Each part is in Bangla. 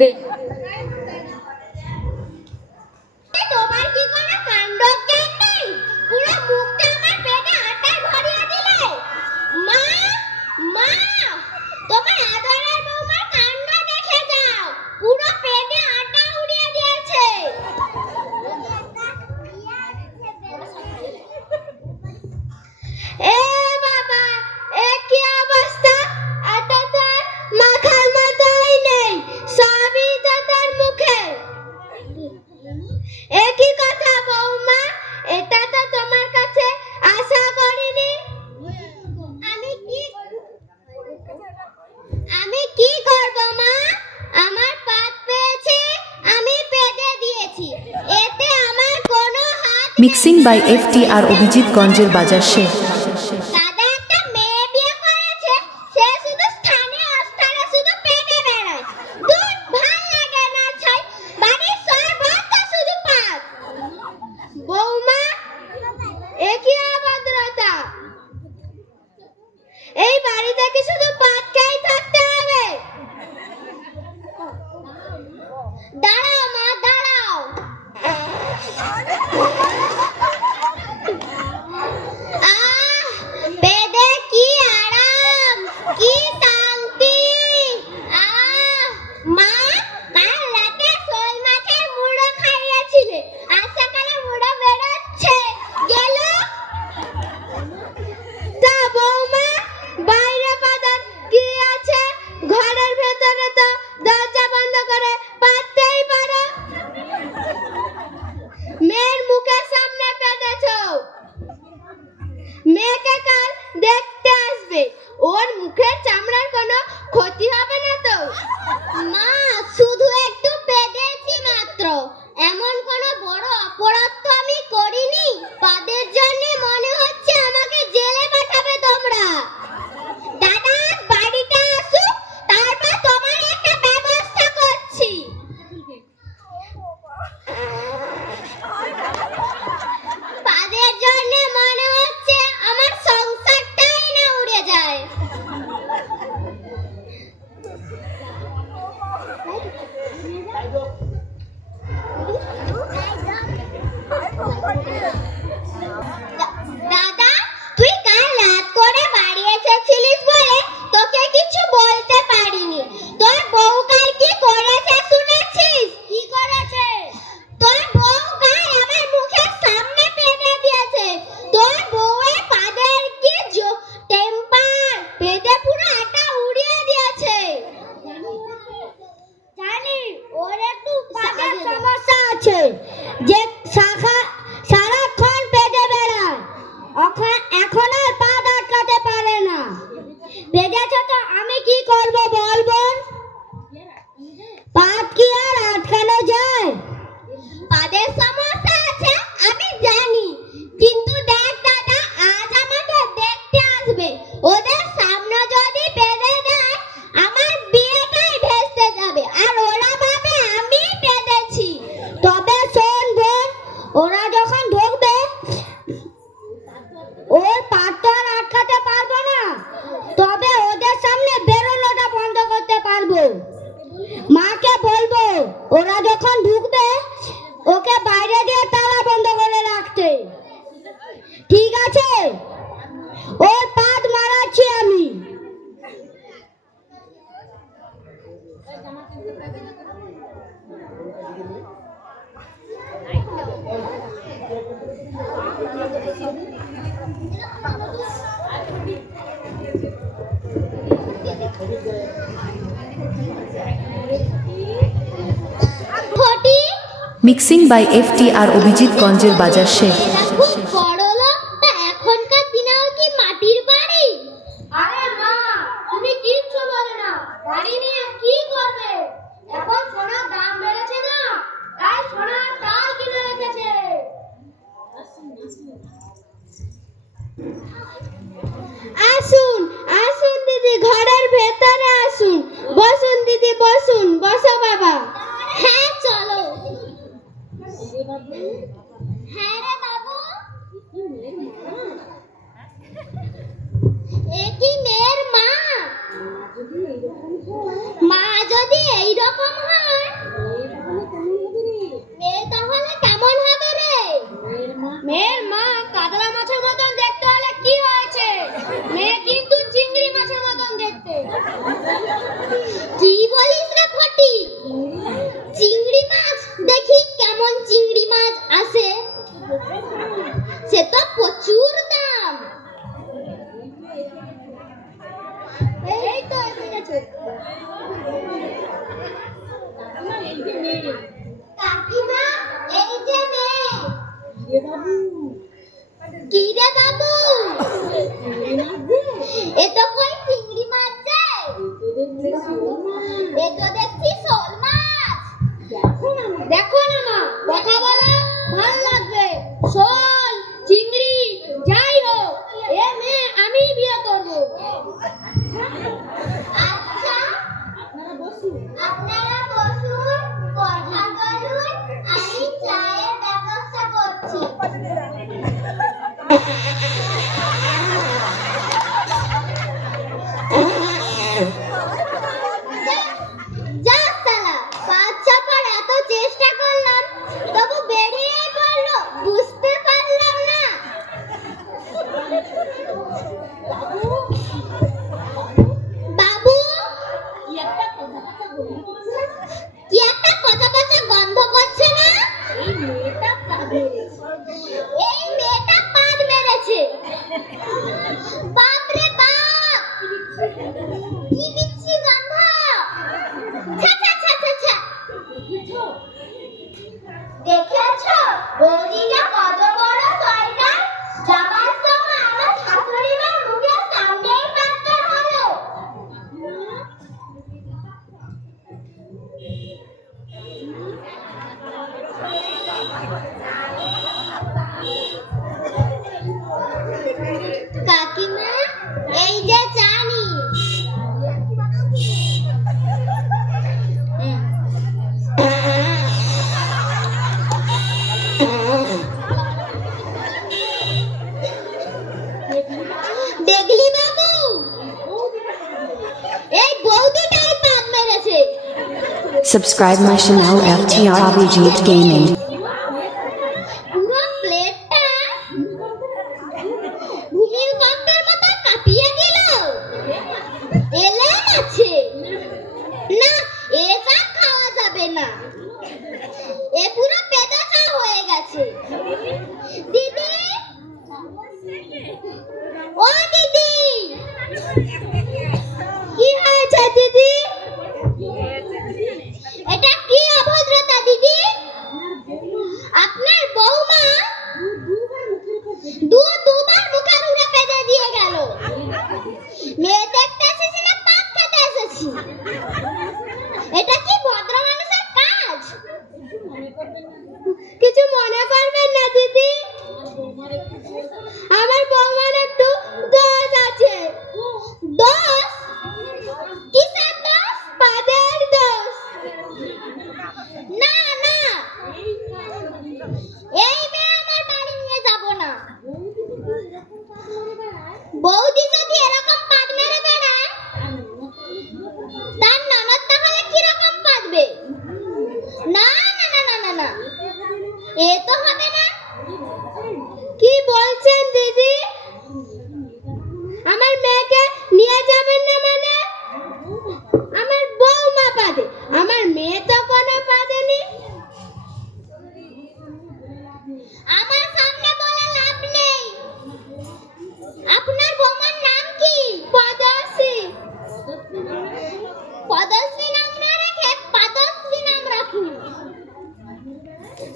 দে। তোমার কি কোনো কাণ্ড জ্ঞান নেই? পুরো মুখটা আমার পেটে আটায় ভরিয়ে দিলে। মা, মা, তোমার আদরের বৌমার কাণ্ড দেখে যাও, পুরো পেটে আটা উড়িয়ে দিয়েছে। এ বাবা, এ কি অবস্থা? আটা তো আর মাখার মতোই নেই, সবই তো তার মুখে। একই কথা বৌমা, এটা তো তোমার কাছে আশা করিনি। আমি কি করব মা? আমার পাত পেয়েছে, আমি পেতে দিয়েছি, এতে আমার কোনো হাত। মিক্সিং বাই FTR অভিজিৎ গঞ্জের বাজার শেখ। দাদা একটা মেয়ে বিয়ে করেছে, সে শুধু স্থানে অস্থানে শুধু পেটে বেড়ায়। দূর, ভাল লাগে না ছাই, বাড়ির সর্বত্র শুধু পাত। বৌমা, এ কি অভদ্রতা? এই বাড়িতে কি শুধু পাত খেয়ে থাকতে হবে? দাঁড়াও মা, দাঁড়াও। বেদে কি আরাম, কি শান্তি। মা, কাল রাতে শোল মাছের মুড়ো খাইয়েছিলে, আজ সকালে মুড়ো বেরোচ্ছে গেল। তা বৌমা, বাইরে পাতার কি আছে? ঘরের ভেতরে তো দরজা বন্ধ করে পাততেই পারো। মেয়ের মুখের সামনে পেতেছো, মেয়েকে কাল দেখতে আসবে, ওর মুখের চামড়ার কোনো ক্ষতি হবে না তো? মা, শুধু একটু পেদেছি মাত্র, এমন কোনো বড় অপরাধ তো আমি করিনি। পাদের জন্য মনে হচ্ছে আমাকে জেলে পাঠাবে তোমরা। দাদা বাড়িতে আসুক, তারপর তোমার একটা ব্যবস্থা করছি। পাদের জন্য মনে হচ্ছে আমার সংসারটাই না উড়ে যায়। দাদা, তুই কাল রাত করে বাড়ি এসেছিলিস বলে তোকে কিছু বলতে পারিনি। তোর বউ কাল কি করেছে শুনেছিস? কি করেছে? তোর বউ কাল আমার মুখের সামনে পেতে দিয়েছে। তোর বউয়ের পাদের কি টেম্পার, পেতে পুরো আটা উড়িয়ে দিয়েছে। জানি ওর একটু পাদের সমস্যা আছে, যে সারাক্ষণ পেটে বেড়ায়, এখন আর পা আটকাতে পারে না। বেঁধেছে তো আমি কি করব বল বোন? পাত কি আর আটকানো যায়? পাদের সমস্যা আছে আমি জানি, কিন্তু দেখ দাদা, আজ আমাকে দেখতে আসবে, ওদের সামনে যদি বেঁধে দেয় আমার বিয়েটাই ভেস্তে যাবে, আর ওরা ভাবে আমি বেঁধেছি। তবে শোন বোন, ওরা যখন ঢুকবে ওর পাত তো আর আটকাতে পারবো না, তবে ওদের সামনে বেরোনোটা বন্ধ করতে পারবো। মাকে বলবো ওরা যখন ঢুকবে ওকে বাইরে দিয়ে তালা বন্ধ করে রাখতে, ঠিক আছে? ওর পাত মারাচ্ছি আমি। মিক্সিং বাই FTR অভিজিৎ গঞ্জের বাজার শেখ। খুব বড় লোক, তা এখনকার দিনেও কি মাটির বাড়ি? আরে মা, তুমি কিচ্ছু বলো না, বাড়ি নিয়ে কি করবে? এখন সোনার দাম বেড়েছে না, তাই সোনার তাল কিনে রেখেছে। আসুন আসুন দিদি, ঘরের ভেতরে আসুন, বসুন দিদি বসুন, বসো বাবা। হ্যাঁ চলো। হ্যাঁ রে বাবু, এ কি মেয়ের মা? মা যদি এইরকম হয় কি রে বাবু, এ তো কই চিংড়ি মাছ যে, এ তো দেখছি শোল মাছ। দেখো না মা, কথা বলো, ভালো লাগবে। শোল, চিংড়ি, যাই হোক, এ মেয়ে আমি বিয়ে করব। আচ্ছা, আপনারা বসুন, কথা বলুন, আমি চায়ের ব্যবস্থা করছি। যা শালা, বাচ্চা পর এত চেষ্টা করলাম, তবু বেরিয়ে পড়লো, বুঝতে পারলাম না। বাবু, কি একটা পচা পচা গন্ধ করছে না? এই মেয়েটা পাদ মেরেছে। বাপরে বাপ, কি বিচ্ছি গন্ধ। ছা ছা ছা ছা ছা। দেখেছো বৌদিটা কত বড় শয়তান, যাবার সময় আমার শাশুড়ি মার মুখের সামনেই পাত্তা হলো। কাকিমা, এই যে জানি। দেখলি বাবু, এই বৌদিটাই পাদ মেরেছে। Subscribe my channel FTR Abhijit Gaming. পুরো প্লেটটা ভূমিকম্পের মতো কাঁপিয়ে দিল। এলেন আছে না, এটা খাওয়া যাবে না, এ পুরো পেটাচা হয়ে গেছে। দিদি, ও দিদি, কি হয়েছে দিদি? এটা কি অভদ্রতা দিদি? আপনার বৌমা দুবার মুখের উপরে পেঁচে দিয়ে গেল। মেয়ে দেখতে এসেছি না পাক খেতে এসেছি? এটা কি ভদ্র মানুষের কাজ? কিছু মনে করবেন না দিদি, আমার বৌমার একটু দোষ আছে। দোষ? কিসের দোষ? পাদের দোষ। না না, এই মেয়ে আমার বাড়ি নিয়ে যাব না। বৌদি যদি এরকম পাদ মেরে বেড়ায়, তার ননদ তাহলে কিরকম পাদবে? না না না না না না, এ তো হবে না। কি বলছেন দিদি? আমার মেয়েকে নিয়ে যাবেন না মানে? আমার বৌমা পাদে, আমার মেয়ে তো কোনো পাদেনি। আমার সামনে বলে লাভ নেই। আপনার বৌমার নাম কি? পদশ্রী। পদশ্রী নাম না রেখে পাদশ্রী নাম রাখুন।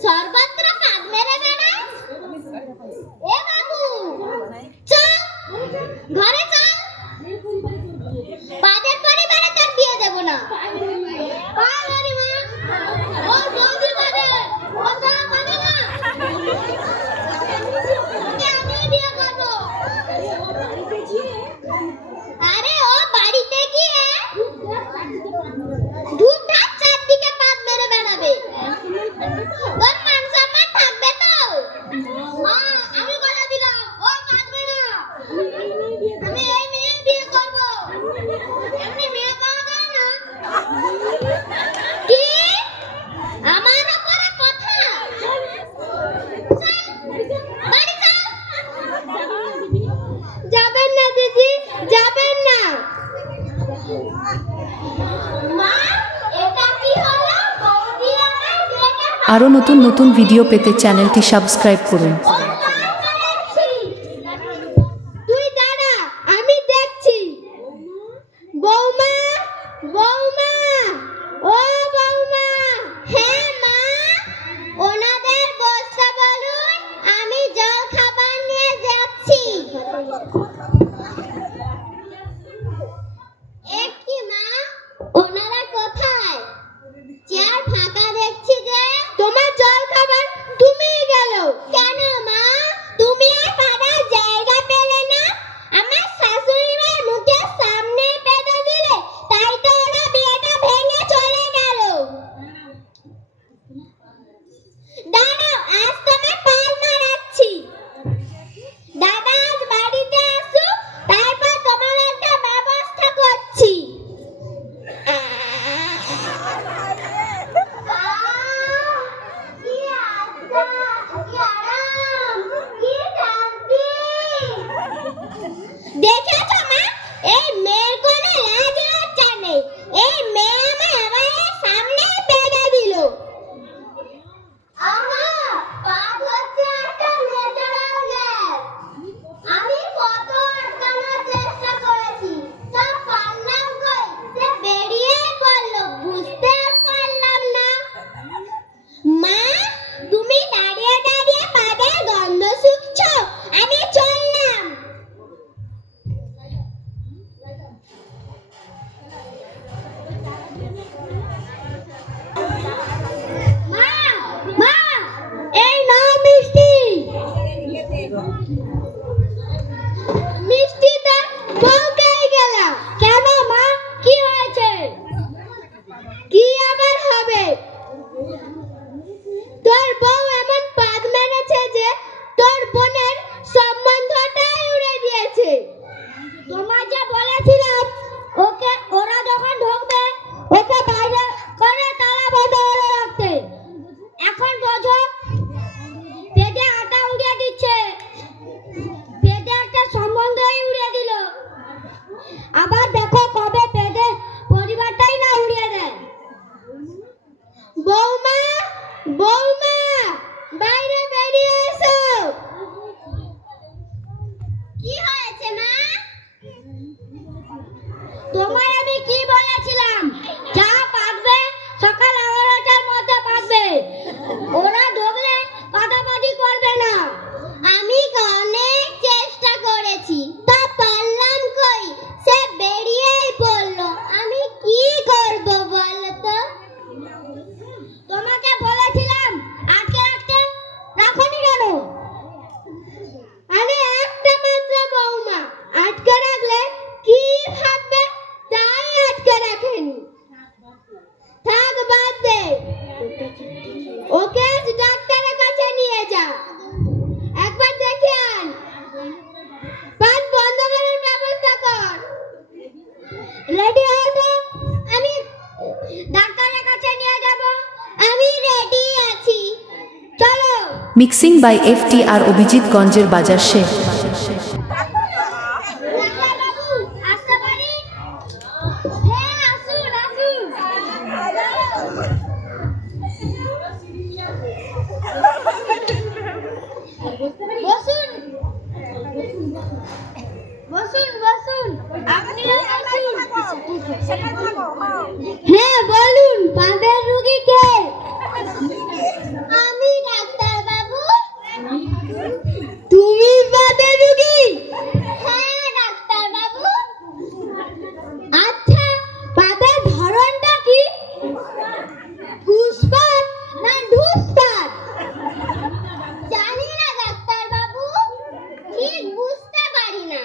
সর্বত্র পাদ মেরে বেড়ায়। এ বাবু, চল ঘরে চল, পাদের পরিবারে তোর বিয়ে দেব না। পাগলি মা, ওর বৌদি পাদে, ও তো পাদে না। আমি বিয়ে করবো। আরে ও বাড়িতে গিয়ে ধূপধাপ চারদিকে পাদ মেরে বেড়াবে, তোর মান সম্মান থাকবে তো? মা, আমি কথা দিলাম, ও পাদবে না। আমি এই মেয়ে বিয়ে করবো। এমনি মেয়ে পাওয়া যায় না। কি? আমার উপরে কথা? বাড়ি চল। যাবেন না দিদি, যাবেন না। মা, এটা কি হলো? বৌদি আমার মেয়েকে আরও নতুন নতুন ভিডিও পেতে চ্যানেলটি সাবস্ক্রাইব করুন। তুই দাঁড়া, আমি দেখছি। বৌমা, বৌমা, ও বৌমা। হ্যাঁ মা, ওনাদের বসতে বলুন, মিষ্টিটা বউকেই গেলাম। কেন মা, কি হয়েছে? কি আবার হবে? তোর বউ এমন পাদ মেরেছে যে তোর বোনের সম্বন্ধটাই উড়ে দিয়েছে। তোমায় যা বলেছিলাম, ওরা যখন ঢুকবে ওকে বাইরে করে তালা বন্ধ করে রাখতে। এখন বোঝো, পেটে আটা উড়িয়ে দিচ্ছে। পেটে একটা সম্বন্ধই উড়িয়ে দিল। আবার দেখো কবে পেটে পরিবারটাই না উড়িয়ে দেয়। বৌমা, বৌমা, বাইরে বেরিয়ে এসো। কি হয়েছে মা? তোমায় আমি কি বলেছিলাম? যা পাকবে সকাল 11টার মধ্যে পাকবে। ওরা ঢুকলে পাদাপাদি করবে না। আমি অনেক চেষ্টা করেছি, তা পারলাম কই? সে বেরিয়েই পড়লো। আমি কি করব বলো তো? তোমাকে বলেছিলাম আটকে রাখতে, রাখোনি কেন? আরে একটা মাত্র বৌমা, আটকে রাখলে কি ভাববে তাই আটকে রাখেনি। থাক, বাদ দে। ওকে আজ ডাক্তারের কাছে নিয়ে যা, একবার দেখে আন। পান বন্ধ করার ব্যবস্থা কর। রেডি হও তো, আমি ডাক্তারের কাছে নিয়ে যাব। আমি রেডি আছি, চলো। Mixing by FTR অভিজিৎ গঞ্জের বাজার শেখ। ডাক্তারবাবু, আসতে পারি? হ্যাঁ, আসুন আসুন। বসুন বসুন বসুন, আপনিও বসুন। হ্যাঁ বলুন, পাদের রোগী কে? আমি ডাক্তারবাবু। তুমি পাদের রোগী? হ্যাঁ ডাক্তারবাবু। আচ্ছা, পাদের ধরনটা কি? ঘুষপাত না ঢুসপাত? জানি না ডাক্তারবাবু, ঠিক বুঝতে পারি না।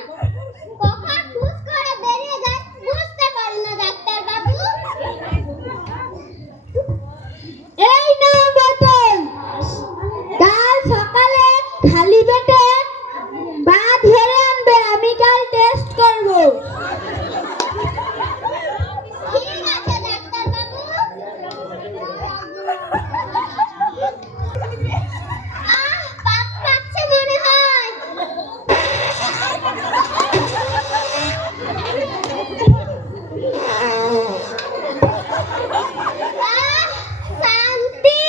কখন ঢুস করে বেরিয়ে যায় বুঝতে পারি না ডাক্তারবাবু। এই নাও বোতল। কাল সকালে খালি পেটে পা ধরে আনবে, আমি কাল টেস্ট করব। ঠিক আছে ডাক্তারবাবু। পাপ পাচ্ছে মনে হয়। শান্তি।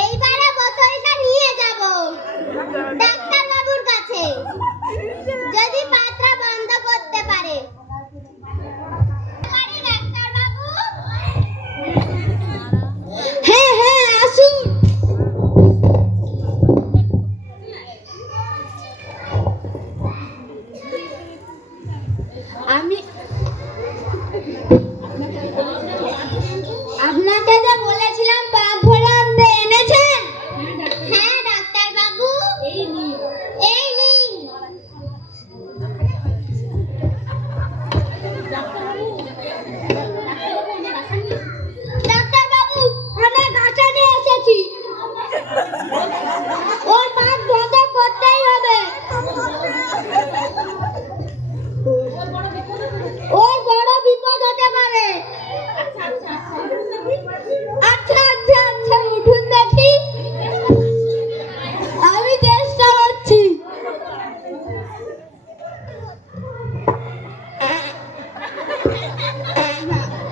এইবারে বোতলটা নিয়ে যাব ডাক্তারবাবুর কাছে, যদি পাত্রা বন্ধ করতে পারে। ডাক্তারবাবু। হ্যাঁ হ্যাঁ, আসুন। আমি আপনাকে যে বলেছিলাম পা ধরে আনতে, এনেছেন? হ্যাঁ ডাক্তারবাবু, এই নিন। ডাক্তারবাবু, অনেক আশা নিয়ে এসেছি। ওর পাত বন্ধ করতেই হবে। ওর বড় বিপদ হতে পারে। আচ্ছা আচ্ছা আচ্ছা, উঠুন দেখি। আমি চেষ্টা করছি।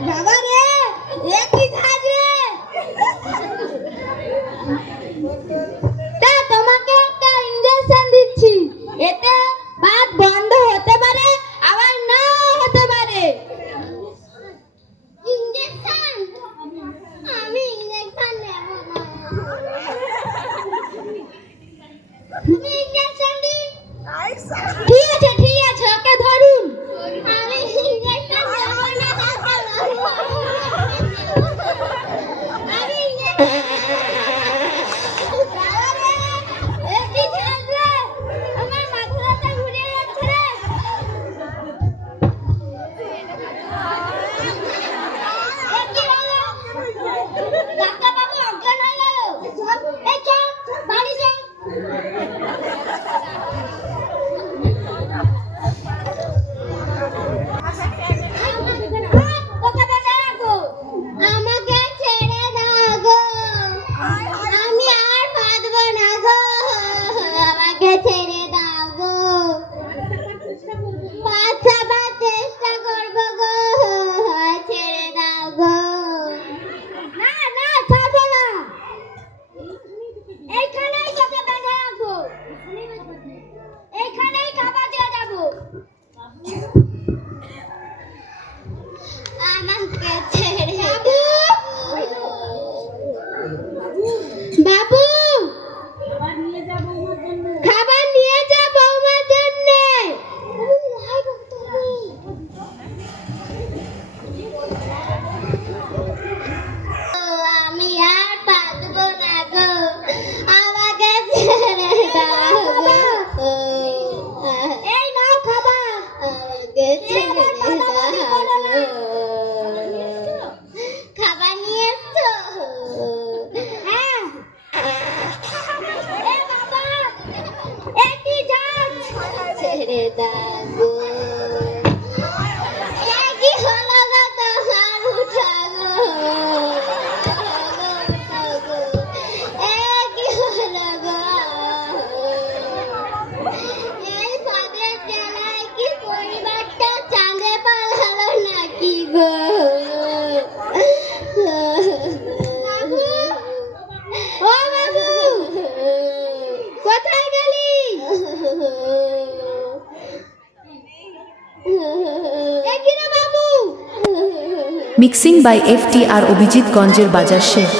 বাবা রে, এ কি কাজ রে? তা তোমাকে একটা ইনজেকশন দিচ্ছি, এতে বাত বন্ধ হতে পারে, আবার নাও হতে পারে। ইনজেকশন? আমি ইনজেকশন নেব না। তুমি ইনজেকশন দিন। ঠিক আছে ঠিক আছে, ওকে ধরুন। আমি ইনজেকশন নেব না ডাক্তারবাবু। আমি ইনজেকশন আমাকে ছেড়ে দাও গো, বাঁচাবার চেষ্টা করবো গো, ছেড়ে দাও গো। না না, ছাড়বো না, এইখানেই তোকে বেঁধে রাখবো, এইখানেই খাবার দিয়ে যাবো। আমাকে ছেড়ে বাবু, খাবার নিয়ে যা বৌমার জন্য। আমি আর পারবো না গো, আমাকে ছেড়ে দাও গো। এই নাও খাবার, আমাকে ছেড়ে দাও গো। খাবার নিয়ে এসছো? হ্যাঁ। এ বাবা, এ কি যান? ছেড়ে দাও গো। এ কি হলো গো তোমার, উঠা গো। এ কি হলো গো? এই ফাদের জ্বালায় কি পরিবারটা চাঁদে পালালো নাকি গো? ও বাবু, কোথায় গেলি? এ কি রে বাবু? মিক্সিং বাই FTR অভিজিৎ গঞ্জের বাজার শেখ।